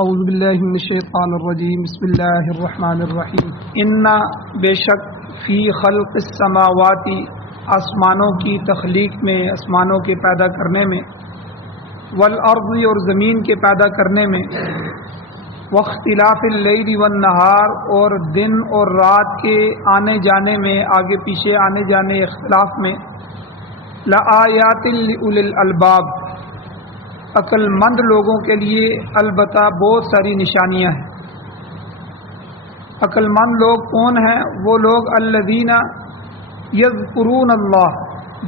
اعوذ باللہ من الشیطان الرجیم بسم اللہ الرحمن الرحیم ان بے شک فی خلق السماوات آسمانوں کی تخلیق میں، آسمانوں کے پیدا کرنے میں، والارض اور زمین کے پیدا کرنے میں، واختلاف اللیل والنہار اور دن اور رات کے آنے جانے میں، آگے پیچھے آنے جانے اختلاف میں، لآیات لأولی الالباب عقل مند لوگوں کے لیے البتہ بہت ساری نشانیاں ہیں۔ عقل مند لوگ کون ہیں؟ وہ لوگ الذین یذکرون اللہ،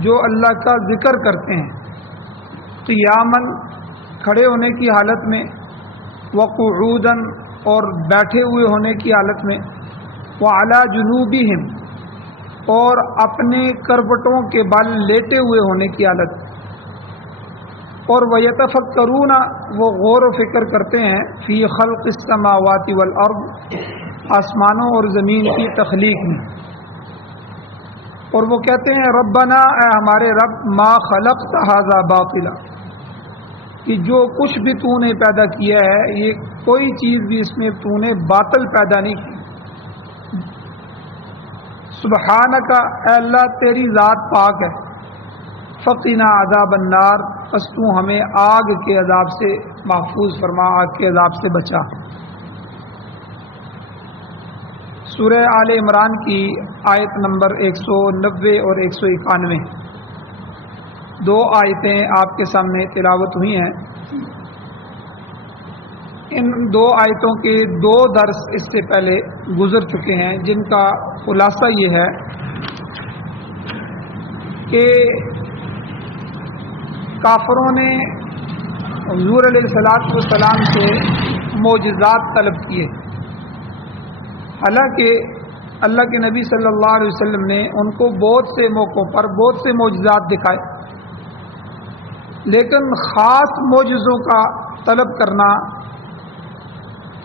جو اللہ کا ذکر کرتے ہیں، قیاما کھڑے ہونے کی حالت میں، وقعودا اور بیٹھے ہوئے ہونے کی حالت میں، وعلی جنوبہم اور اپنے کروٹوں کے بل لیٹے ہوئے ہونے کی حالت، اور وَيَتَفَكَّرُونَ وہ غور و فکر کرتے ہیں، فی خلق السماوات والارض آسمانوں اور زمین کی تخلیق میں، اور وہ کہتے ہیں ربنا اے ہمارے رب، ما خلقت ھذا باطلا، کہ جو کچھ بھی تو نے پیدا کیا ہے یہ کوئی چیز بھی اس میں تو نے باطل پیدا نہیں کی، سبحانک اے اللہ تیری ذات پاک ہے، فقنا عذاب النار پس تو ہمیں آگ کے عذاب سے محفوظ فرما، آگ کے عذاب سے بچا۔ سورہ آل عمران کی آیت نمبر 190 اور 191 دو آیتیں آپ کے سامنے تلاوت ہوئی ہیں۔ ان دو آیتوں کے دو درس اس سے پہلے گزر چکے ہیں، جن کا خلاصہ یہ ہے کہ کافروں نے حضور علیہ السلام سے معجزات طلب کیے، حالانکہ اللہ کے نبی صلی اللہ علیہ وسلم نے ان کو بہت سے موقعوں پر بہت سے معجزات دکھائے، لیکن خاص معجزوں کا طلب کرنا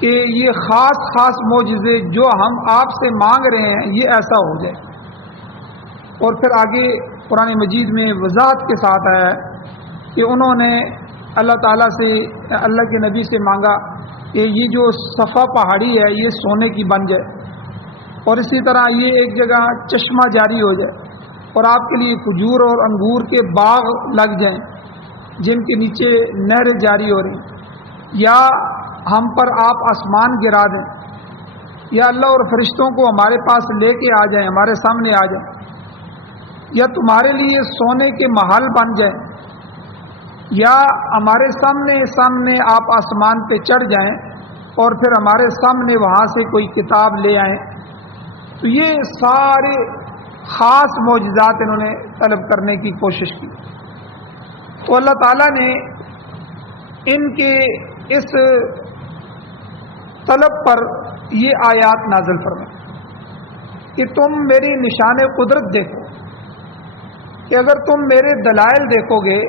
کہ یہ خاص معجزے جو ہم آپ سے مانگ رہے ہیں یہ ایسا ہو جائے، اور پھر آگے قرآن مجید میں وضاحت کے ساتھ آیا ہے کہ انہوں نے اللہ تعالیٰ سے، اللہ کے نبی سے مانگا کہ یہ جو صفا پہاڑی ہے یہ سونے کی بن جائے، اور اسی طرح یہ ایک جگہ چشمہ جاری ہو جائے، اور آپ کے لیے کھجور اور انگور کے باغ لگ جائیں جن کے نیچے نہریں جاری ہو رہی، یا ہم پر آپ آسمان گرا دیں، یا اللہ اور فرشتوں کو ہمارے پاس لے کے آ جائیں، ہمارے سامنے آ جائیں، یا تمہارے لیے سونے کے محل بن جائیں، یا ہمارے سامنے آپ آسمان پہ چڑھ جائیں اور پھر ہمارے سامنے وہاں سے کوئی کتاب لے آئیں۔ تو یہ سارے خاص معجزات انہوں نے طلب کرنے کی کوشش کی، تو اللہ تعالیٰ نے ان کے اس طلب پر یہ آیات نازل فرمائی کہ تم میری نشان قدرت دیکھو، کہ اگر تم میرے دلائل دیکھو گے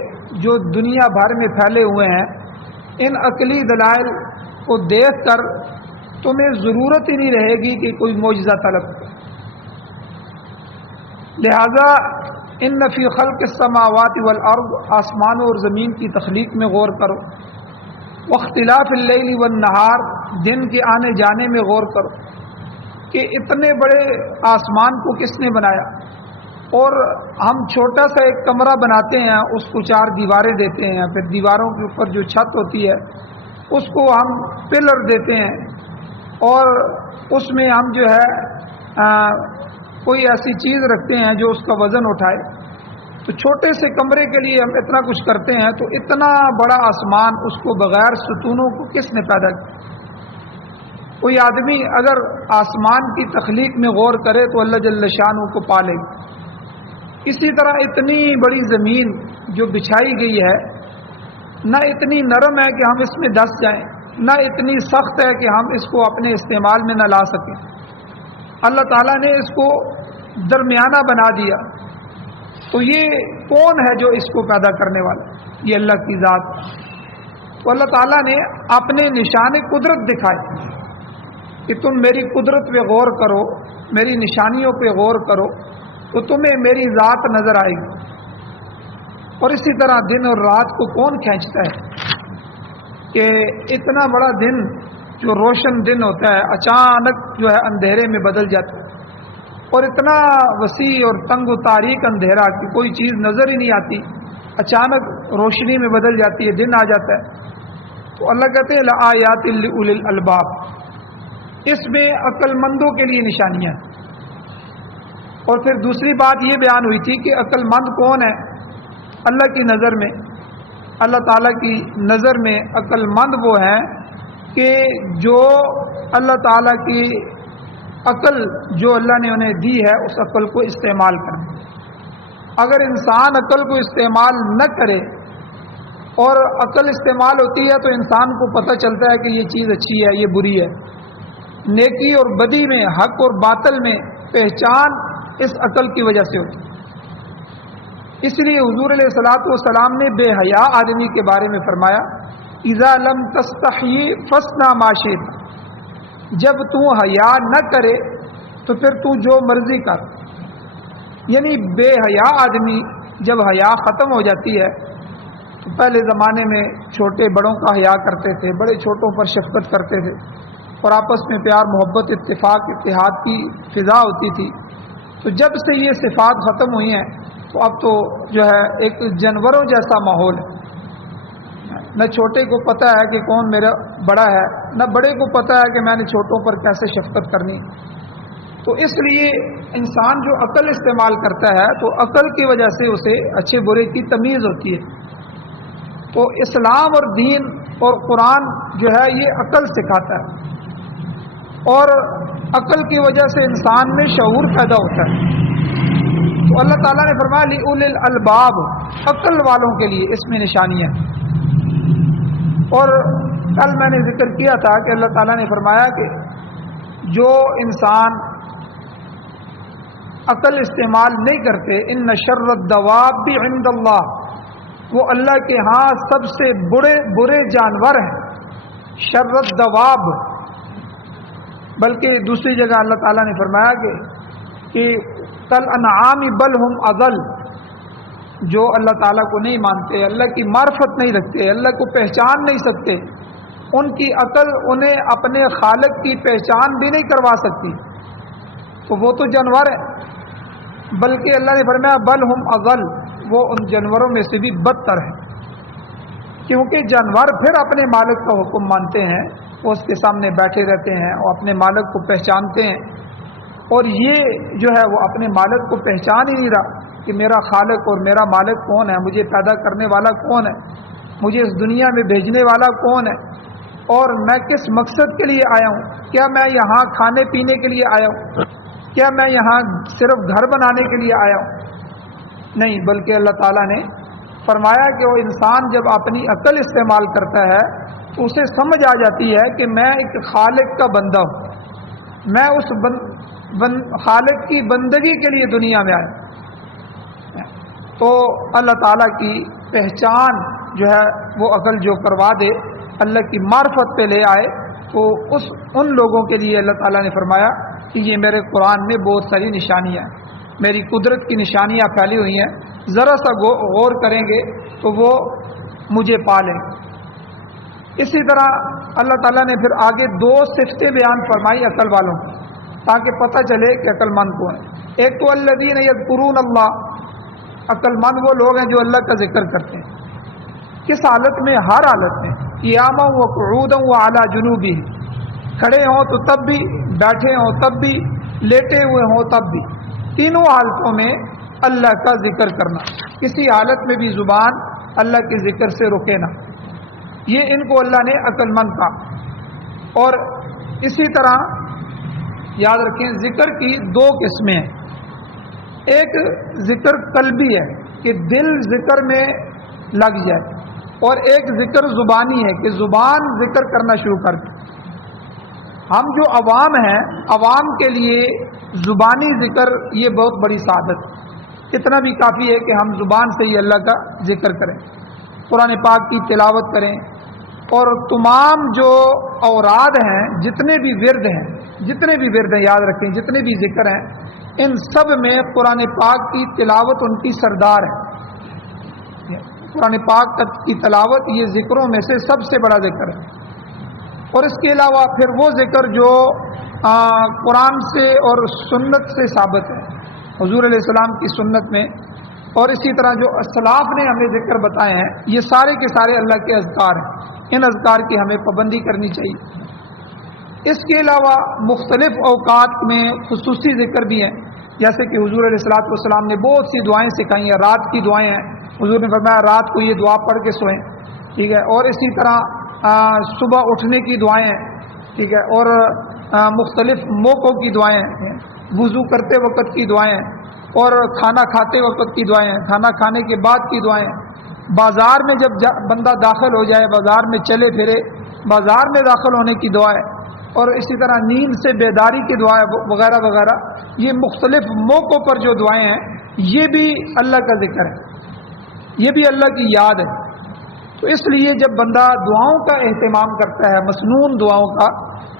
جو دنیا بھر میں پھیلے ہوئے ہیں، ان عقلی دلائل کو دیکھ کر تمہیں ضرورت ہی نہیں رہے گی کہ کوئی معجزہ طلب کرو، لہذا ان فی خلق السماوات والارض آسمانوں اور زمین کی تخلیق میں غور کرو، واختلاف اللیل والنہار دن کے آنے جانے میں غور کرو، کہ اتنے بڑے آسمان کو کس نے بنایا، اور ہم چھوٹا سا ایک کمرہ بناتے ہیں، اس کو 4 دیواریں دیتے ہیں، پھر دیواروں کے اوپر جو چھت ہوتی ہے اس کو ہم پلر دیتے ہیں، اور اس میں ہم جو ہے کوئی ایسی چیز رکھتے ہیں جو اس کا وزن اٹھائے، تو چھوٹے سے کمرے کے لیے ہم اتنا کچھ کرتے ہیں، تو اتنا بڑا آسمان اس کو بغیر ستونوں کو کس نے پیدا کیا؟ کوئی آدمی اگر آسمان کی تخلیق میں غور کرے تو اللہ جل شانہ کو پا لے گا۔ اسی طرح اتنی بڑی زمین جو بچھائی گئی ہے، نہ اتنی نرم ہے کہ ہم اس میں دس جائیں، نہ اتنی سخت ہے کہ ہم اس کو اپنے استعمال میں نہ لا سکیں، اللہ تعالیٰ نے اس کو درمیانہ بنا دیا، تو یہ کون ہے جو اس کو پیدا کرنے والا؟ یہ اللہ کی ذات۔ تو اللہ تعالیٰ نے اپنے نشان قدرت دکھائے کہ تم میری قدرت پہ غور کرو، میری نشانیوں پہ غور کرو تو تمہیں میری ذات نظر آئے گی، اور اسی طرح دن اور رات کو کون کھینچتا ہے، کہ اتنا بڑا دن جو روشن دن ہوتا ہے اچانک جو ہے اندھیرے میں بدل جاتا ہے، اور اتنا وسیع اور تنگ و تاریک اندھیرا کہ کوئی چیز نظر ہی نہیں آتی، اچانک روشنی میں بدل جاتی ہے، دن آ جاتا ہے۔ تو اللہ کہتے ہیں لآیات لأولی الالباب، اس میں عقل مندوں کے لیے نشانیاں ہیں۔ اور پھر دوسری بات یہ بیان ہوئی تھی کہ عقل مند کون ہے اللہ کی نظر میں۔ اللہ تعالیٰ کی نظر میں عقل مند وہ ہیں کہ جو اللہ تعالیٰ کی عقل جو اللہ نے انہیں دی ہے اس عقل کو استعمال کریں۔ اگر انسان عقل کو استعمال نہ کرے اور عقل استعمال ہوتی ہے تو انسان کو پتہ چلتا ہے کہ یہ چیز اچھی ہے، یہ بری ہے، نیکی اور بدی میں، حق اور باطل میں پہچان اس عقل کی وجہ سے ہوتی ہے۔ اس لیے حضور علیہ الصلوۃ والسلام نے بے حیا آدمی کے بارے میں فرمایا اذا لم تستحی فاصنع ما شئت، جب تو حیا نہ کرے تو پھر تو جو مرضی کر۔ یعنی بے حیا آدمی جب حیا ختم ہو جاتی ہے تو پہلے زمانے میں چھوٹے بڑوں کا حیا کرتے تھے، بڑے چھوٹوں پر شفقت کرتے تھے اور آپس میں پیار محبت اتفاق اتحاد کی فضا ہوتی تھی۔ تو جب سے یہ صفات ختم ہوئی ہیں تو اب تو جو ہے ایک جانوروں جیسا ماحول ہے، نہ چھوٹے کو پتہ ہے کہ کون میرا بڑا ہے، نہ بڑے کو پتہ ہے کہ میں نے چھوٹوں پر کیسے شفقت کرنی۔ تو اس لیے انسان جو عقل استعمال کرتا ہے تو عقل کی وجہ سے اسے اچھے برے کی تمیز ہوتی ہے۔ تو اسلام اور دین اور قرآن جو ہے یہ عقل سکھاتا ہے، اور عقل کی وجہ سے انسان میں شعور پیدا ہوتا ہے۔ تو اللہ تعالیٰ نے فرمایا لِأُولِي الْأَلْبَابِ، عقل والوں کے لیے اس میں نشانیاں۔ اور کل میں نے ذکر کیا تھا کہ اللہ تعالیٰ نے فرمایا کہ جو انسان عقل استعمال نہیں کرتے ان شر الدواب عند اللہ، وہ اللہ کے ہاں سب سے برے جانور ہیں۔ شر الدواب، بلکہ دوسری جگہ اللہ تعالیٰ نے فرمایا کہ کل انعام بل ہم اضل، جو اللہ تعالیٰ کو نہیں مانتے، اللہ کی معرفت نہیں رکھتے، اللہ کو پہچان نہیں سکتے، ان کی عقل انہیں اپنے خالق کی پہچان بھی نہیں کروا سکتی، تو وہ تو جانور ہے۔ بلکہ اللہ نے فرمایا بل ہم اضل، وہ ان جانوروں میں سے بھی بدتر ہے، کیونکہ جانور پھر اپنے مالک کا حکم مانتے ہیں، وہ اس کے سامنے بیٹھے رہتے ہیں اور اپنے مالک کو پہچانتے ہیں، اور یہ جو ہے وہ اپنے مالک کو پہچان ہی نہیں رہا کہ میرا خالق اور میرا مالک کون ہے، مجھے پیدا کرنے والا کون ہے، مجھے اس دنیا میں بھیجنے والا کون ہے، اور میں کس مقصد کے لیے آیا ہوں۔ کیا میں یہاں کھانے پینے کے لیے آیا ہوں؟ کیا میں یہاں صرف گھر بنانے کے لیے آیا ہوں؟ نہیں، بلکہ اللہ تعالیٰ نے فرمایا کہ وہ انسان جب اپنی عقل استعمال کرتا ہے تو اسے سمجھ آ جاتی ہے کہ میں ایک خالق کا بندہ ہوں، میں اس خالق کی بندگی کے لیے دنیا میں آیا۔ تو اللہ تعالیٰ کی پہچان جو ہے وہ عقل جو کروا دے، اللہ کی معرفت پہ لے آئے، تو ان لوگوں کے لیے اللہ تعالیٰ نے فرمایا کہ یہ میرے قرآن میں بہت ساری نشانیاں ہیں، میری قدرت کی نشانیاں پھیلی ہوئی ہیں، ذرا سا غور کریں گے تو وہ مجھے پا لیں۔ اسی طرح اللہ تعالیٰ نے پھر آگے دو صفتیں بیان فرمائی عقل والوں کی، تاکہ پتہ چلے کہ عقل مند کون ہے۔ ایک تو الذین یذکرون اللہ، عقل مند وہ لوگ ہیں جو اللہ کا ذکر کرتے ہیں۔ کس حالت میں؟ ہر حالت میں، قیاما و قعودا و علی جنوبہ، کھڑے ہوں تو تب بھی، بیٹھے ہوں تب بھی، لیٹے ہوئے ہوں تب بھی، تینوں حالتوں میں اللہ کا ذکر کرنا، کسی حالت میں بھی زبان اللہ کے ذکر سے رکے نہ، یہ ان کو اللہ نے عقل مند کہا۔ اور اسی طرح یاد رکھیں ذکر کی دو قسمیں ہیں، ایک ذکر قلبی ہے کہ دل ذکر میں لگ جائے، اور ایک ذکر زبانی ہے کہ زبان ذکر کرنا شروع کر دے۔ ہم جو عوام ہیں، عوام کے لیے زبانی ذکر یہ بہت بڑی سعادت ہے، اتنا بھی کافی ہے کہ ہم زبان سے ہی اللہ کا ذکر کریں، قرآن پاک کی تلاوت کریں، اور تمام جو اوراد ہیں، جتنے بھی ورد ہیں یاد رکھیں، جتنے بھی ذکر ہیں، ان سب میں قرآن پاک کی تلاوت ان کی سردار ہے۔ قرآن پاک کی تلاوت یہ ذکروں میں سے سب سے بڑا ذکر ہے. اور اس کے علاوہ پھر وہ ذکر جو قرآن سے اور سنت سے ثابت ہے، حضور علیہ السلام کی سنت میں، اور اسی طرح جو اسلاف نے ہمیں ذکر بتائے ہیں، یہ سارے کے سارے اللہ کے اذکار ہیں. ان اذکار کی ہمیں پابندی کرنی چاہیے. اس کے علاوہ مختلف اوقات میں خصوصی ذکر بھی ہیں، جیسے کہ حضور علیہ السلام نے بہت سی دعائیں سکھائی ہیں. رات کی دعائیں ہیں، حضور نے فرمایا رات کو یہ دعا پڑھ کے سوئیں، ٹھیک ہے. اور اسی طرح صبح اٹھنے کی دعائیں ہیں، ٹھیک ہے. اور مختلف موقعوں کی دعائیں ہیں، وضو کرتے وقت کی دعائیں ہیں، اور کھانا کھاتے وقت کی دعائیں ہیں، کھانا کھانے کے بعد کی دعائیں ہیں. بازار میں جب بندہ داخل ہو جائے، بازار میں چلے پھرے، بازار میں داخل ہونے کی دعا ہے. اور اسی طرح نیند سے بیداری کی دعائیں وغیرہ وغیرہ. یہ مختلف موقعوں پر جو دعائیں ہیں یہ بھی اللہ کا ذکر ہے، یہ بھی اللہ کی یاد ہے. تو اس لیے جب بندہ دعاؤں کا اہتمام کرتا ہے، مسنون دعاؤں کا،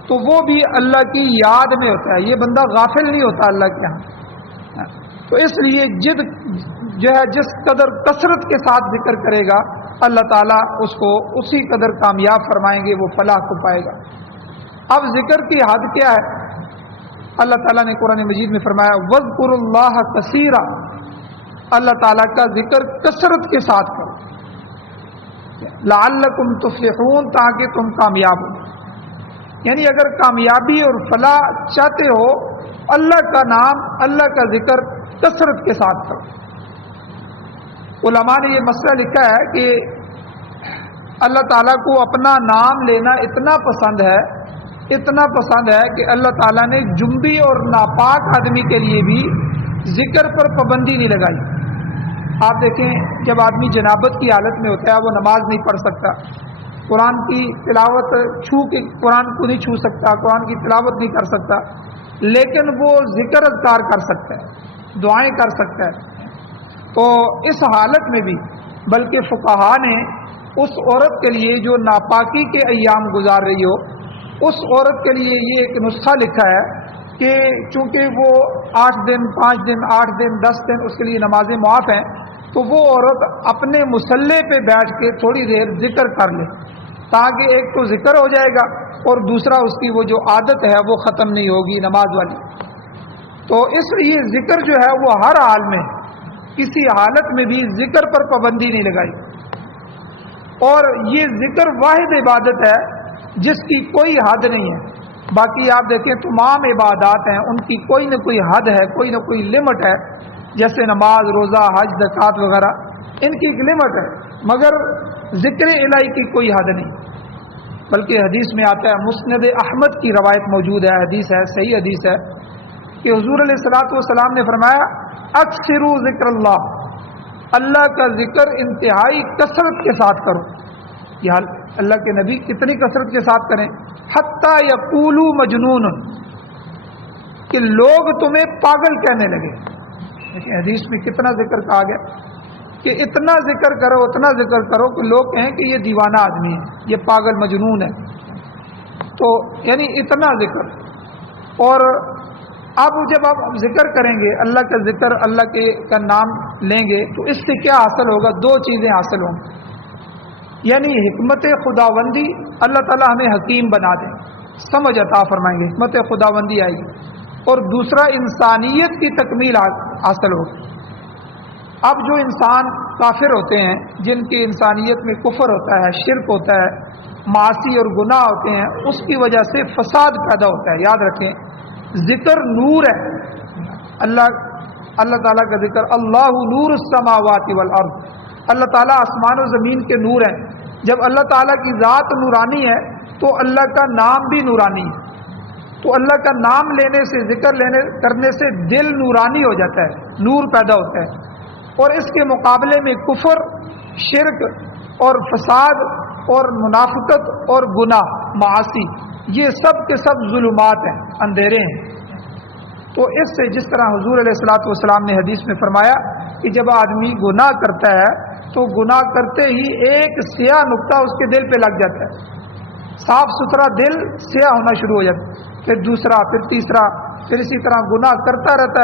تو وہ بھی اللہ کی یاد میں ہوتا ہے. یہ بندہ غافل نہیں ہوتا اللہ کے ہاں. تو اس لیے جس قدر کثرت کے ساتھ ذکر کرے گا، اللہ تعالیٰ اس کو اسی قدر کامیاب فرمائیں گے، وہ فلاح کو پائے گا. اب ذکر کی حد کیا ہے؟ اللہ تعالیٰ نے قرآن مجید میں فرمایا وَاذْكُرُوا اللَّهَ كَثِيرًا، اللہ تعالیٰ کا ذکر کثرت کے ساتھ کرو، لَعَلَّكُمْ تُفْلِحُونَ، تاکہ تم کامیاب ہو. یعنی اگر کامیابی اور فلاح چاہتے ہو، اللہ کا نام، اللہ کا ذکر کثرت کے ساتھ کرو. علماء نے یہ مسئلہ لکھا ہے کہ اللہ تعالیٰ کو اپنا نام لینا اتنا پسند ہے کہ اللہ تعالیٰ نے جنبی اور ناپاک آدمی کے لیے بھی ذکر پر پابندی نہیں لگائی. آپ دیکھیں جب آدمی جنابت کی حالت میں ہوتا ہے، وہ نماز نہیں پڑھ سکتا، قرآن کی تلاوت قرآن کو نہیں چھو سکتا، قرآن کی تلاوت نہیں کر سکتا، لیکن وہ ذکر اذکار کر سکتا ہے، دعائیں کر سکتا ہے. تو اس حالت میں بھی بلکہ فقہا نے اس عورت کے لیے جو ناپاکی کے ایام گزار رہی ہو، اس عورت کے لیے یہ ایک نسخہ لکھا ہے کہ چونکہ وہ 8 دن 5 دن 8 دن 10 دن اس کے لیے نمازیں معاف ہیں، تو وہ عورت اپنے مصلے پہ بیٹھ کے تھوڑی دیر ذکر کر لے، تاکہ ایک تو ذکر ہو جائے گا اور دوسرا اس کی وہ جو عادت ہے وہ ختم نہیں ہوگی نماز والی. تو اس لیے ذکر جو ہے وہ ہر حال میں، کسی حالت میں بھی ذکر پر پابندی نہیں لگائی. اور یہ ذکر واحد عبادت ہے جس کی کوئی حد نہیں ہے. باقی آپ دیکھیں تمام عبادات ہیں، ان کی کوئی نہ کوئی حد ہے، کوئی نہ کوئی لمٹ ہے. جیسے نماز، روزہ، حج، زکوٰۃ وغیرہ، ان کی ایک لمٹ ہے، مگر ذکر الہی کی کوئی حد نہیں. بلکہ حدیث میں آتا ہے، مسند احمد کی روایت موجود ہے، حدیث ہے، صحیح حدیث ہے، کہ حضور علیہ الصلوۃ والسلام نے فرمایا اکثروا ذکر اللہ، اللہ کا ذکر انتہائی کثرت کے ساتھ کرو. یہ اللہ کے نبی کتنی کثرت کے ساتھ کریں؟ حتی یقولوا مجنون، کہ لوگ تمہیں پاگل کہنے لگے. لیکن حدیث میں کتنا ذکر کہا گیا کہ اتنا ذکر کرو، اتنا ذکر کرو کہ لوگ کہیں کہ یہ دیوانہ آدمی ہے، یہ پاگل مجنون ہے. تو یعنی اتنا ذکر. اور اب جب آپ ذکر کریں گے، اللہ کا ذکر، اللہ کا نام لیں گے، تو اس سے کیا حاصل ہوگا؟ 2 چیزیں حاصل ہوں گی. یعنی حکمت خداوندی، اللہ تعالیٰ ہمیں حکیم بنا دیں، سمجھ عطا فرمائیں گے، حکمت خداوندی آئے گی. اور دوسرا انسانیت کی تکمیل حاصل ہوگی. اب جو انسان کافر ہوتے ہیں، جن کی انسانیت میں کفر ہوتا ہے، شرک ہوتا ہے، معاصی اور گناہ ہوتے ہیں، اس کی وجہ سے فساد پیدا ہوتا ہے. یاد رکھیں ذکر نور ہے. اللہ تعالیٰ کا ذکر، اللہ نور السماوات والارض، اللہ تعالیٰ آسمان و زمین کے نور ہیں. جب اللہ تعالیٰ کی ذات نورانی ہے تو اللہ کا نام بھی نورانی ہے. تو اللہ کا نام لینے سے، ذکر کرنے سے دل نورانی ہو جاتا ہے، نور پیدا ہوتا ہے. اور اس کے مقابلے میں کفر، شرک اور فساد اور منافقت اور گناہ، معاصی، یہ سب کے سب ظلمات ہیں، اندھیرے ہیں. تو اس سے جس طرح حضور علیہ الصلوۃ والسلام نے حدیث میں فرمایا کہ جب آدمی گناہ کرتا ہے تو گناہ کرتے ہی ایک سیاہ نقطہ اس کے دل پہ لگ جاتا ہے، صاف ستھرا دل سیاہ ہونا شروع ہو جاتا ہے. پھر دوسرا، پھر تیسرا، پھر اسی طرح گناہ کرتا رہتا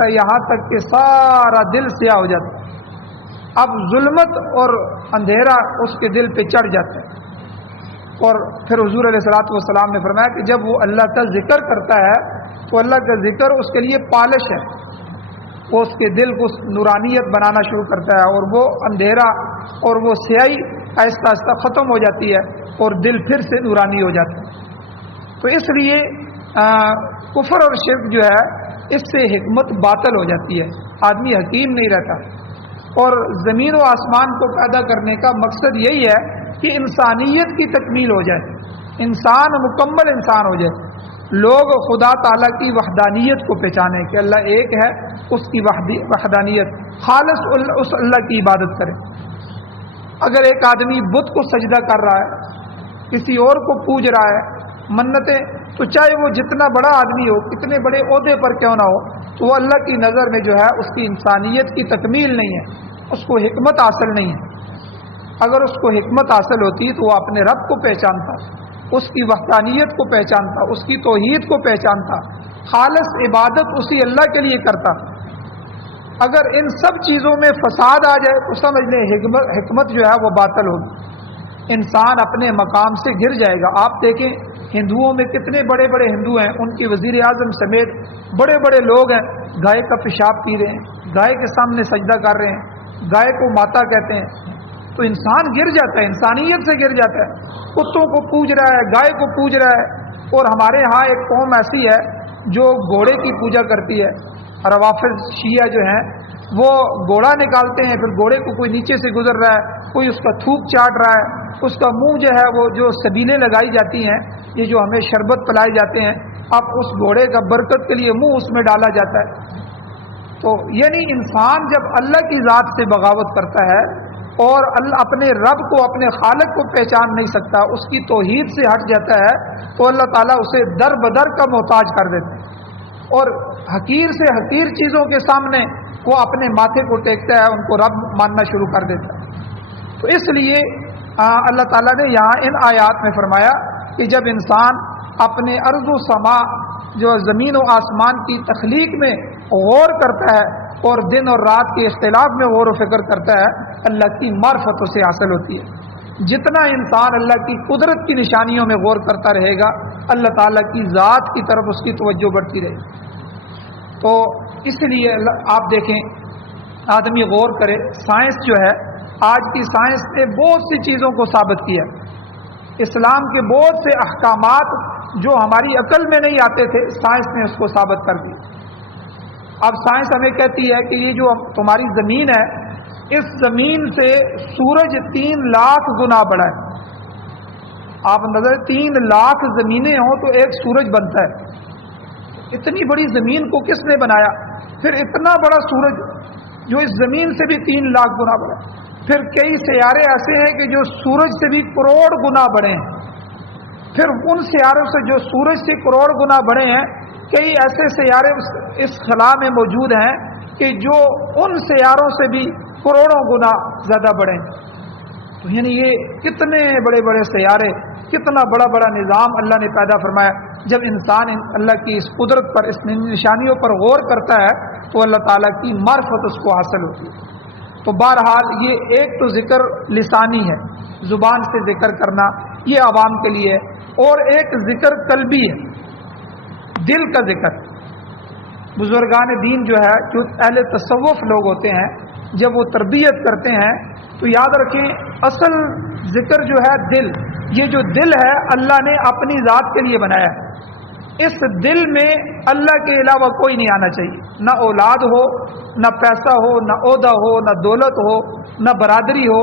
ہے یہاں تک کہ سارا دل سیاہ ہو جاتا ہے. اب ظلمت اور اندھیرا اس کے دل پہ چڑھ جاتا ہے. اور پھر حضور علیہ الصلوۃ والسلام نے فرمایا کہ جب وہ اللہ کا ذکر کرتا ہے تو اللہ کا ذکر اس کے لیے پالش ہے، وہ اس کے دل کو نورانیت بنانا شروع کرتا ہے، اور وہ اندھیرا اور وہ سیاہی آہستہ آہستہ ختم ہو جاتی ہے اور دل پھر سے نورانی ہو جاتا ہے. تو اس لیے کفر اور شرک جو ہے اس سے حکمت باطل ہو جاتی ہے، آدمی حکیم نہیں رہتا. اور زمین و آسمان کو پیدا کرنے کا مقصد یہی ہے کہ انسانیت کی تکمیل ہو جائے، انسان مکمل انسان ہو جائے، لوگ خدا تعالیٰ کی وحدانیت کو پہچانیں کہ اللہ ایک ہے، اس کی وحدانیت، خالص اس اللہ کی عبادت کریں. اگر ایک آدمی بت کو سجدہ کر رہا ہے، کسی اور کو پوج رہا ہے، منتیں، تو چاہے وہ جتنا بڑا آدمی ہو، کتنے بڑے عہدے پر کیوں نہ ہو، تو وہ اللہ کی نظر میں جو ہے اس کی انسانیت کی تکمیل نہیں ہے، اس کو حکمت حاصل نہیں ہے. اگر اس کو حکمت حاصل ہوتی تو وہ اپنے رب کو پہچانتا، اس کی وحدانیت کو پہچانتا، اس کی توحید کو پہچانتا، خالص عبادت اسی اللہ کے لیے کرتا. اگر ان سب چیزوں میں فساد آ جائے تو سمجھ لیں حکمت جو ہے وہ باطل ہوگی، انسان اپنے مقام سے گر جائے گا. آپ دیکھیں ہندوؤں میں کتنے بڑے بڑے ہندو ہیں، ان کی وزیر اعظم سمیت بڑے بڑے لوگ ہیں، گائے کا پیشاب پی رہے ہیں، گائے کے سامنے سجدہ کر رہے ہیں، گائے کو ماتا کہتے ہیں. تو انسان گر جاتا ہے، انسانیت سے گر جاتا ہے، کتوں کو پوج رہا ہے، گائے کو پوج رہا ہے. اور ہمارے ہاں ایک قوم ایسی ہے جو گھوڑے کی پوجا کرتی ہے، روافض شیعہ جو ہیں وہ گھوڑا نکالتے ہیں، پھر گھوڑے کو کوئی نیچے سے گزر رہا ہے، کوئی اس کا تھوک چاٹ رہا ہے، اس کا منہ جو ہے وہ جو سبیلیں لگائی جاتی ہیں، یہ جو ہمیں شربت پلائے جاتے ہیں، اب اس گھوڑے کا برکت کے لیے منہ اس میں ڈالا جاتا ہے. تو یعنی انسان جب اللہ کی ذات سے بغاوت کرتا ہے اور اللہ اپنے رب کو، اپنے خالق کو پہچان نہیں سکتا، اس کی توحید سے ہٹ جاتا ہے، تو اللہ تعالیٰ اسے در بدر کا محتاج کر دیتے ہیں، اور حقیر سے حقیر چیزوں کے سامنے وہ اپنے ماتھے کو ٹیکتا ہے، ان کو رب ماننا شروع کر دیتا ہے. تو اس لیے اللہ تعالیٰ نے یہاں ان آیات میں فرمایا کہ جب انسان اپنے ارض و سما جو زمین و آسمان کی تخلیق میں غور کرتا ہے اور دن اور رات کے اختلاف میں غور و فکر کرتا ہے، اللہ کی معرفت اسے حاصل ہوتی ہے. جتنا انسان اللہ کی قدرت کی نشانیوں میں غور کرتا رہے گا، اللہ تعالیٰ کی ذات کی طرف اس کی توجہ بڑھتی رہے گی. تو اس لیے آپ دیکھیں، آدمی غور کرے، سائنس جو ہے، آج کی سائنس نے بہت سی چیزوں کو ثابت کیا. اسلام کے بہت سے احکامات جو ہماری عقل میں نہیں آتے تھے، سائنس نے اس کو ثابت کر دیا. اب سائنس ہمیں کہتی ہے کہ یہ جو تمہاری زمین ہے، اس زمین سے سورج 3 لاکھ گنا بڑا ہے. آپ نظر 3 لاکھ زمینیں ہوں تو ایک سورج بنتا ہے. اتنی بڑی زمین کو کس نے بنایا؟ پھر اتنا بڑا سورج جو اس زمین سے بھی 3 لاکھ گنا بڑا. پھر کئی سیارے ایسے ہیں کہ جو سورج سے بھی کروڑ گنا بڑے ہیں. پھر ان سیاروں سے جو سورج سے کروڑ گنا بڑے ہیں، کئی ایسے سیارے اس خلا میں موجود ہیں کہ جو ان سیاروں سے بھی کروڑوں گنا زیادہ بڑے ہیں. تو یعنی یہ کتنے بڑے بڑے سیارے، کتنا بڑا بڑا نظام اللہ نے پیدا فرمایا. جب انسان اللہ کی اس قدرت پر، اس نشانیوں پر غور کرتا ہے تو اللہ تعالیٰ کی معرفت اس کو حاصل ہوتی ہے. تو بہرحال یہ ایک تو ذکر لسانی ہے، زبان سے ذکر کرنا، یہ عوام کے لیے ہے، اور ایک ذکر قلبی ہے، دل کا ذکر. بزرگان دین جو ہے، جو اہل تصوف لوگ ہوتے ہیں، جب وہ تربیت کرتے ہیں تو یاد رکھیں اصل ذکر جو ہے دل، یہ جو دل ہے اللہ نے اپنی ذات کے لیے بنایا ہے. اس دل میں اللہ کے علاوہ کوئی نہیں آنا چاہیے، نہ اولاد ہو، نہ پیسہ ہو، نہ عہدہ ہو، نہ دولت ہو، نہ برادری ہو.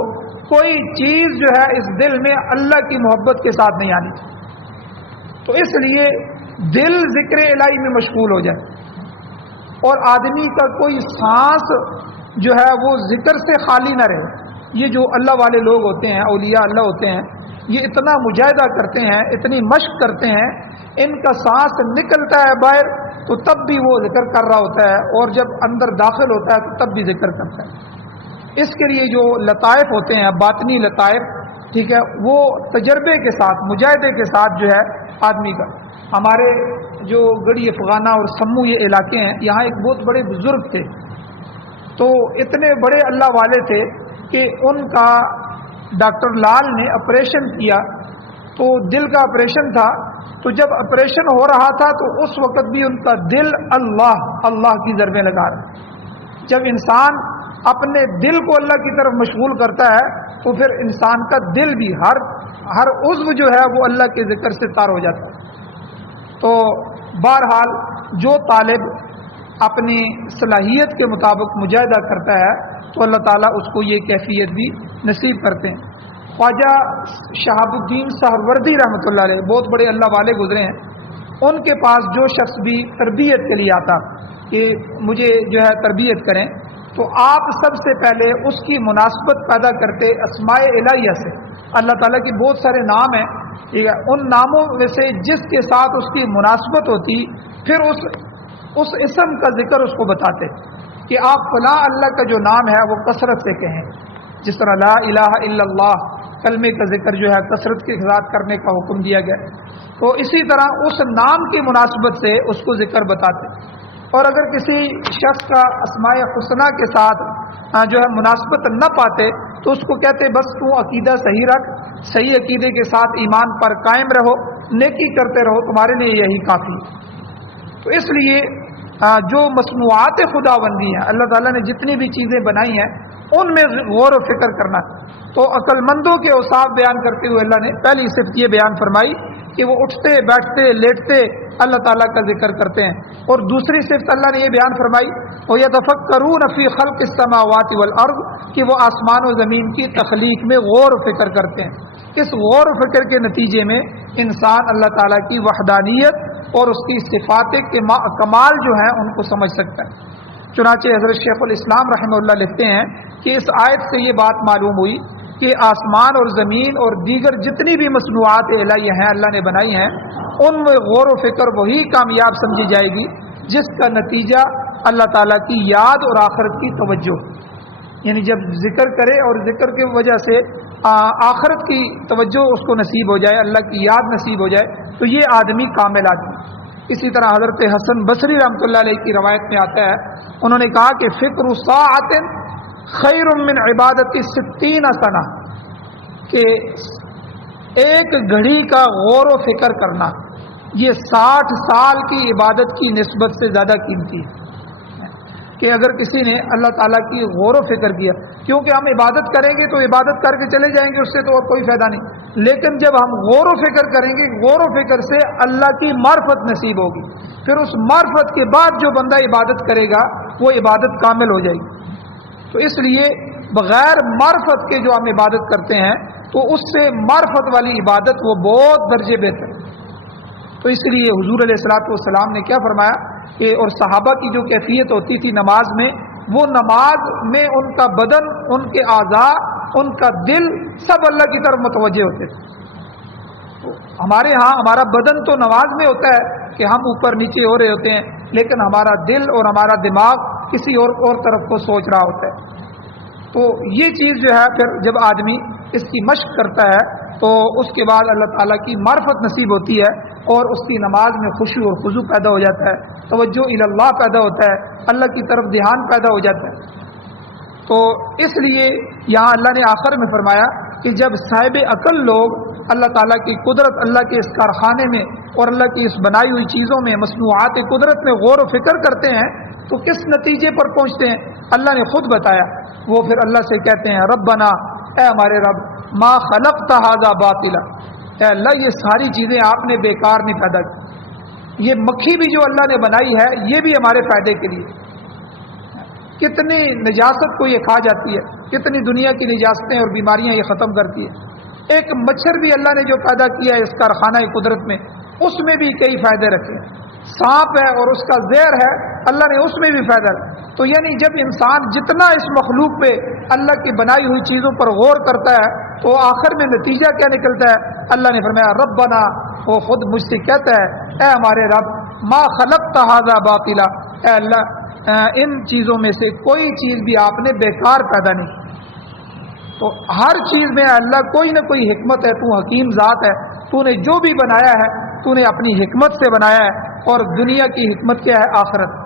کوئی چیز جو ہے اس دل میں اللہ کی محبت کے ساتھ نہیں آنی چاہیے. تو اس لیے دل ذکر الہی میں مشغول ہو جائے، اور آدمی کا کوئی سانس جو ہے وہ ذکر سے خالی نہ رہے. یہ جو اللہ والے لوگ ہوتے ہیں، اولیاء اللہ ہوتے ہیں، یہ اتنا مجاہدہ کرتے ہیں، اتنی مشق کرتے ہیں، ان کا سانس نکلتا ہے باہر تو تب بھی وہ ذکر کر رہا ہوتا ہے، اور جب اندر داخل ہوتا ہے تو تب بھی ذکر کرتا ہے. اس کے لیے جو لطائف ہوتے ہیں، باطنی لطائف، ٹھیک ہے، وہ تجربے کے ساتھ، مجاہدے کے ساتھ جو ہے آدمی کا. ہمارے جو گڑی افغانہ اور سمو یہ علاقے ہیں، یہاں ایک بہت بڑے بزرگ تھے، تو اتنے بڑے اللہ والے تھے کہ ان کا ڈاکٹر لال نے آپریشن کیا، تو دل کا آپریشن تھا، تو جب آپریشن ہو رہا تھا تو اس وقت بھی ان کا دل اللہ اللہ کی ضربیں لگا رہا۔ جب انسان اپنے دل کو اللہ کی طرف مشغول کرتا ہے تو پھر انسان کا دل بھی ہر عضو جو ہے وہ اللہ کے ذکر سے تار ہو جاتا ہے۔ تو بہرحال جو طالب اپنی صلاحیت کے مطابق مجاہدہ کرتا ہے تو اللہ تعالیٰ اس کو یہ کیفیت بھی نصیب کرتے ہیں۔ خواجہ شہاب الدین سہروردی رحمۃ اللہ علیہ بہت بڑے اللہ والے گزرے ہیں، ان کے پاس جو شخص بھی تربیت کے لیے آتا کہ مجھے جو ہے تربیت کریں، تو آپ سب سے پہلے اس کی مناسبت پیدا کرتے اسماء الہیہ سے۔ اللہ تعالیٰ کے بہت سارے نام ہیں، ٹھیک ہے، ان ناموں میں سے جس کے ساتھ اس کی مناسبت ہوتی پھر اس اسم کا ذکر اس کو بتاتے کہ آپ فلاں اللہ کا جو نام ہے وہ کثرت سے کہیں، جس طرح لا الہ الا اللہ کلمے کا ذکر جو ہے کثرت کے ساتھ کرنے کا حکم دیا گیا، تو اسی طرح اس نام کی مناسبت سے اس کو ذکر بتاتے۔ اور اگر کسی شخص کا اسماء حسنہ کے ساتھ جو ہے مناسبت نہ پاتے تو اس کو کہتے بس تو عقیدہ صحیح رکھ، صحیح عقیدے کے ساتھ ایمان پر قائم رہو، نیکی کرتے رہو، تمہارے لیے یہی کافی ہے۔ تو اس لیے جو مصنوعات خداوندی ہیں، اللہ تعالیٰ نے جتنی بھی چیزیں بنائی ہیں ان میں غور و فکر کرنا۔ تو عقل مندوں کے اوصاف بیان کرتے ہوئے اللہ نے پہلی صفت یہ بیان فرمائی کہ وہ اٹھتے بیٹھتے لیٹتے اللہ تعالیٰ کا ذکر کرتے ہیں، اور دوسری صفت اللہ نے یہ بیان فرمائی وَيَتَفَكَّرُونَ فِي خَلْقِ السَّمَاوَاتِ وَالْأَرْضِ کہ وہ آسمان و زمین کی تخلیق میں غور و فکر کرتے ہیں۔ اس غور و فکر کے نتیجے میں انسان اللہ تعالیٰ کی وحدانیت اور اس کی صفات کے کمال جو ہیں ان کو سمجھ سکتا ہے۔ چنانچہ حضرت شیخ الاسلام رحمہ اللہ لکھتے ہیں کہ اس آیت سے یہ بات معلوم ہوئی کہ آسمان اور زمین اور دیگر جتنی بھی مصنوعات الہیہ ہیں اللہ نے بنائی ہیں، ان میں غور و فکر وہی کامیاب سمجھی جائے گی جس کا نتیجہ اللہ تعالیٰ کی یاد اور آخرت کی توجہ، یعنی جب ذکر کرے اور ذکر کی وجہ سے آخرت کی توجہ اس کو نصیب ہو جائے، اللہ کی یاد نصیب ہو جائے، تو یہ آدمی کامل آدمی۔ اسی طرح حضرت حسن بصری رحمۃ اللہ علیہ کی روایت میں آتا ہے، انہوں نے کہا کہ فکر ساعۃ خیر من عبادت 60 سنہ، کہ ایک گھڑی کا غور و فکر کرنا یہ 60 سال کی عبادت کی نسبت سے زیادہ قیمتی ہے۔ کہ اگر کسی نے اللہ تعالیٰ کی غور و فکر کیا، کیونکہ ہم عبادت کریں گے تو عبادت کر کے چلے جائیں گے، اس سے تو اور کوئی فائدہ نہیں، لیکن جب ہم غور و فکر کریں گے، غور و فکر سے اللہ کی معرفت نصیب ہوگی، پھر اس معرفت کے بعد جو بندہ عبادت کرے گا وہ عبادت کامل ہو جائے گی۔ تو اس لیے بغیر معرفت کے جو ہم عبادت کرتے ہیں تو اس سے معرفت والی عبادت وہ بہت درجے بہتر ہے۔ تو اس لیے حضور علیہ الصلوۃ والسلام نے کیا فرمایا کہ اور صحابہ کی جو کیفیت ہوتی تھی نماز میں، وہ نماز میں ان کا بدن، ان کے اعضاء، ان کا دل سب اللہ کی طرف متوجہ ہوتے تھے۔ تو ہمارے ہاں ہمارا بدن تو نماز میں ہوتا ہے کہ ہم اوپر نیچے ہو رہے ہوتے ہیں، لیکن ہمارا دل اور ہمارا دماغ کسی اور طرف کو سوچ رہا ہوتا ہے۔ تو یہ چیز جو ہے پھر جب آدمی اس کی مشق کرتا ہے تو اس کے بعد اللہ تعالیٰ کی معرفت نصیب ہوتی ہے اور اس کی نماز میں خشوع اور خضوع پیدا ہو جاتا ہے، توجہ الی اللہ پیدا ہوتا ہے، اللہ کی طرف دھیان پیدا ہو جاتا ہے۔ تو اس لیے یہاں اللہ نے آخر میں فرمایا کہ جب صاحب عقل لوگ اللہ تعالیٰ کی قدرت، اللہ کے اس کارخانے میں اور اللہ کی اس بنائی ہوئی چیزوں میں، مصنوعات قدرت میں غور و فکر کرتے ہیں تو کس نتیجے پر پہنچتے ہیں؟ اللہ نے خود بتایا۔ وہ پھر اللہ سے کہتے ہیں ربنا، اے ہمارے رب، ما خلقت ھذا باطلا، اے اللہ یہ ساری چیزیں آپ نے بیکار نہیں پیدا کی، یہ مکھی بھی جو اللہ نے بنائی ہے یہ بھی ہمارے فائدے کے لیے، کتنی نجاست کو یہ کھا جاتی ہے، کتنی دنیا کی نجاستیں اور بیماریاں یہ ختم کرتی ہے۔ ایک مچھر بھی اللہ نے جو پیدا کیا ہے اس کارخانہ قدرت میں، اس میں بھی کئی فائدے رکھے ہیں، سانپ ہے اور اس کا زہر ہے، اللہ نے اس میں بھی فائدہ رکھا۔ تو یعنی جب انسان جتنا اس مخلوق پہ اللہ کی بنائی ہوئی چیزوں پر غور کرتا ہے تو آخر میں نتیجہ کیا نکلتا ہے؟ اللہ نے فرمایا ربنا، وہ خود مجھ سے کہتا ہے اے ہمارے رب، ما خلقت ھذا باطلا، اے اللہ ان چیزوں میں سے کوئی چیز بھی آپ نے بیکار پیدا نہیں کی۔ تو ہر چیز میں اللہ کوئی نہ کوئی حکمت ہے، تو حکیم ذات ہے، تو نے جو بھی بنایا ہے تو نے اپنی حکمت سے بنایا ہے، اور دنیا کی حکمت کیا ہے؟ آخرت۔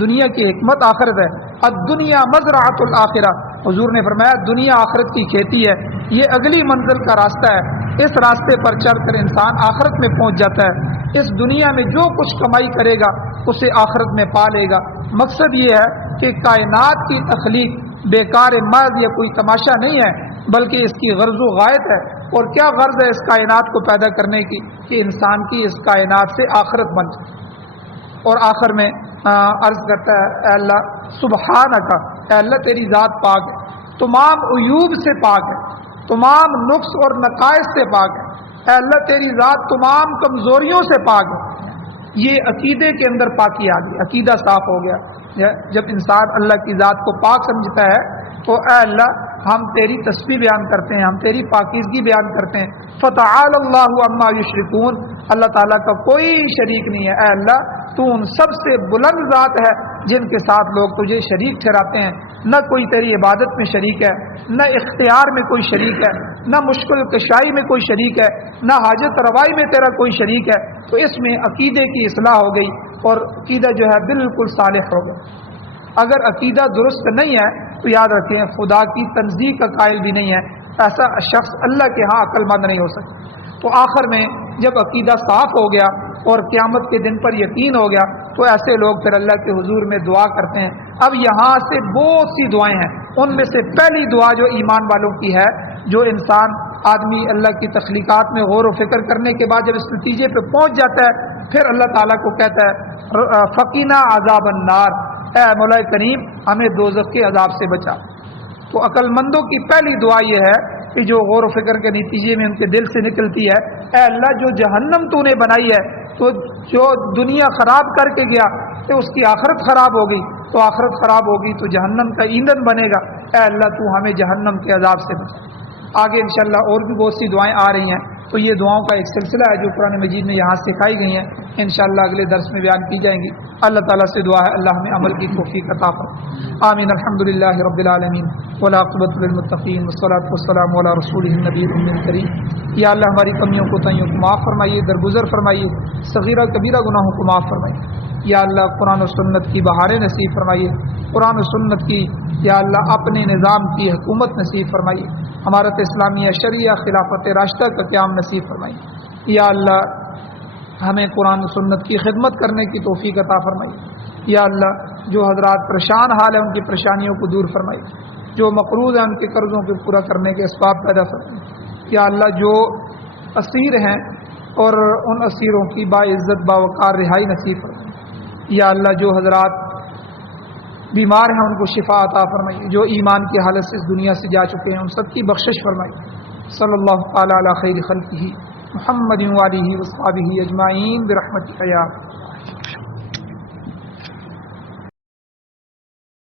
دنیا کی حکمت آخرت ہے۔ الدنیا مزرعۃ الآخرہ، حضور نے فرمایا دنیا آخرت کی کھیتی ہے، یہ اگلی منزل کا راستہ ہے، اس راستے پر چل کر انسان آخرت میں پہنچ جاتا ہے۔ اس دنیا میں جو کچھ کمائی کرے گا اسے آخرت میں پا لے گا۔ مقصد یہ ہے کہ کائنات کی تخلیق بیکار محض یا کوئی تماشا نہیں ہے، بلکہ اس کی غرض و غایت ہے۔ اور کیا غرض ہے اس کائنات کو پیدا کرنے کی؟ کہ انسان کی اس کائنات سے آخرت بن جائے۔ اور آخر میں عرض کرتا ہے اے اللہ سبحانک، اے اللہ تیری ذات پاک ہے، تمام عیوب سے پاک ہے، تمام نقص اور نقائص سے پاک ہے، اے اللہ تیری ذات تمام کمزوریوں سے پاک ہے۔ یہ عقیدے کے اندر پاکی آ گئی، عقیدہ صاف ہو گیا۔ جب انسان اللہ کی ذات کو پاک سمجھتا ہے تو اے اللہ ہم تیری تسبیح بیان کرتے ہیں، ہم تیری پاکیزگی بیان کرتے ہیں۔ فتعال اللہ عما یشرکون، اللہ تعالیٰ کا کوئی شریک نہیں ہے، اے اللہ تو ان سب سے بلند ذات ہے جن کے ساتھ لوگ تجھے شریک ٹھہراتے ہیں۔ نہ کوئی تیری عبادت میں شریک ہے، نہ اختیار میں کوئی شریک ہے، نہ مشکل کشائی میں کوئی شریک ہے، نہ حاجت روائی میں تیرا کوئی شریک ہے۔ تو اس میں عقیدے کی اصلاح ہو گئی اور عقیدہ جو ہے بالکل صالح ہو گیا۔ اگر عقیدہ درست نہیں ہے تو یاد رکھیں خدا کی تنزیہ کا قائل بھی نہیں ہے، ایسا شخص اللہ کے ہاں عقل مند نہیں ہو سکتا۔ تو آخر میں جب عقیدہ صاف ہو گیا اور قیامت کے دن پر یقین ہو گیا تو ایسے لوگ پھر اللہ کے حضور میں دعا کرتے ہیں۔ اب یہاں سے بہت سی دعائیں ہیں، ان میں سے پہلی دعا جو ایمان والوں کی ہے، جو انسان آدمی اللہ کی تخلیقات میں غور و فکر کرنے کے بعد جب اس نتیجے پہ پہنچ جاتا ہے پھر اللہ تعالیٰ کو کہتا ہے فقینا عذاب النار، اے مولا کریم ہمیں دوزخ کے عذاب سے بچا۔ تو عقل مندوں کی پہلی دعا یہ ہے کہ جو غور و فکر کے نتیجے میں ان کے دل سے نکلتی ہے، اے اللہ جو جہنم تو نے بنائی ہے، تو جو دنیا خراب کر کے گیا تو اس کی آخرت خراب ہو گئی، تو آخرت خراب ہوگی تو جہنم کا ایندھن بنے گا، اے اللہ تو ہمیں جہنم کے عذاب سے بچا۔ آگے انشاءاللہ اور بھی بہت سی دعائیں آ رہی ہیں، تو یہ دعاؤں کا ایک سلسلہ ہے جو قرآن مجید میں یہاں سکھائی گئی ہیں، انشاءاللہ اگلے درس میں بیان کی جائیں گی۔ اللہ تعالیٰ سے دعا ہے اللہ ہمیں عمل کی توفیق عطا فرمائے، آمین۔ الحمدللہ رب العالمین والعاقبۃ للمتقین والصلاۃ والسلام علی رسولہ النبی الکریم۔ یا اللہ ہماری کمیوں کو تائیوں کو معاف فرمائیے، درگزر فرمائیے، صغیرہ کبیرہ گناہوں کو معاف فرمائیے۔ یا اللہ قرآن و سنت کی بہاریں نصیب فرمائیے، قرآن و سنت کی یا اللہ اپنے نظام کی حکومت نصیب فرمائیے، امارت اسلامیہ شریعہ خلافت راشدہ کا قیام نصیب فرمائیے۔ یا اللہ ہمیں قرآن و سنت کی خدمت کرنے کی توفیق عطا فرمائیے۔ یا اللہ جو حضرات پریشان حال ہیں ان کی پریشانیوں کو دور فرمائیے، جو مقروض ہیں ان کے قرضوں کو پورا کرنے کے اسباب پیدا فرمائیے۔ یا اللہ جو اسیر ہیں اور ان اسیروں کی باعزت باوقار رہائی نصیب فرمائیے۔ یا اللہ جو حضرات بیمار ہیں ان کو شفا عطا فرمائیے، جو ایمان کی حالت سے اس دنیا سے جا چکے ہیں ان سب کی بخشش فرمائیے۔ صلی اللہ تعالی علی خیر خلقہ محمد وآلہ وصحبہ اجمعین برحمتک یا